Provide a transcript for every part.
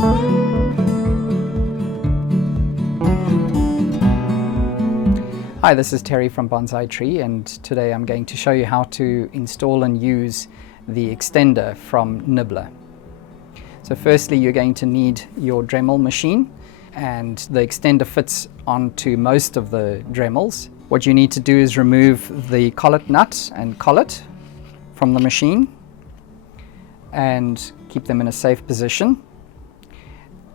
Hi, this is Terry from Bonsai Tree, and today I'm going to show you how to install and use the extender from Nibbler. So firstly, you're going to need your Dremel machine, and the extender fits onto most of the Dremels. What you need to do is remove the collet nut and collet from the machine and keep them in a safe position.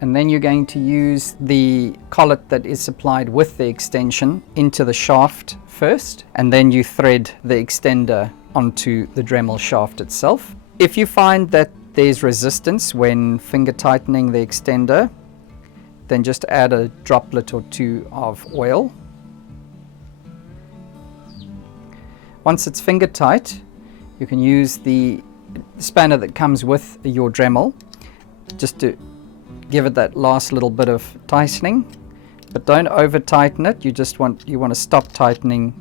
And then you're going to use the collet that is supplied with the extension into the shaft first, and then you thread the extender onto the Dremel shaft itself. If you find that there's resistance when finger tightening the extender, then just add a droplet or two of oil. Once it's finger tight, you can use the spanner that comes with your Dremel just to give it that last little bit of tightening, but don't over tighten it. You want to stop tightening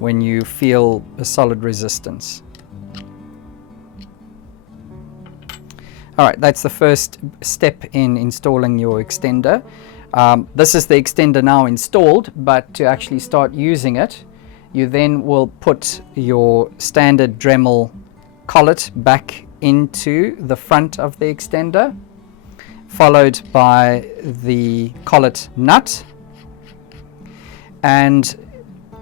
when you feel a solid resistance. Alright, that's the first step in installing your extender. This is the extender now installed, but to actually start using it, you then will put your standard Dremel collet back into the front of the extender, followed by the collet nut, and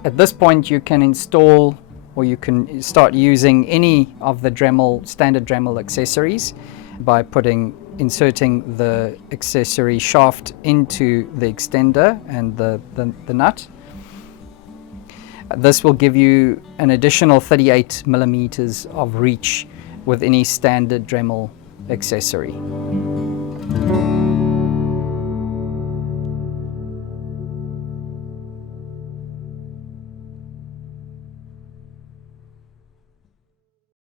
at this point you can install, or you can start using any of the standard Dremel accessories by inserting the accessory shaft into the extender and the nut. This will give you an additional 38 millimeters of reach with any standard Dremel accessory.